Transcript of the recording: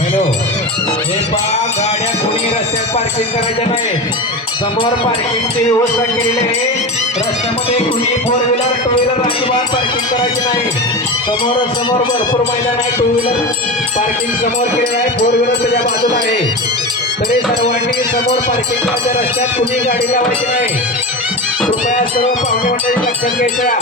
Hello, हे पहा गाड्या कोणी रस्त्यात पार्किंग करायच्या नाही. समोर पार्किंगची व्यवस्था केलेली आहे. रस्त्यामध्ये कुणी फोर व्हीलर टू व्हीलर अजिबात पार्किंग करायची नाही. समोर भरपूर मैदान आहे. टू व्हीलर पार्किंग समोर केलेलं आहे, फोर व्हीलर त्याच्या बाजूला आहे. तरी सर्वांनी समोर पार्किंग करायच्या, रस्त्यात कुणी गाडी लावायची नाही. कृपया सर्व पाहुणे मंडळी लक्षात घ्यायच्या.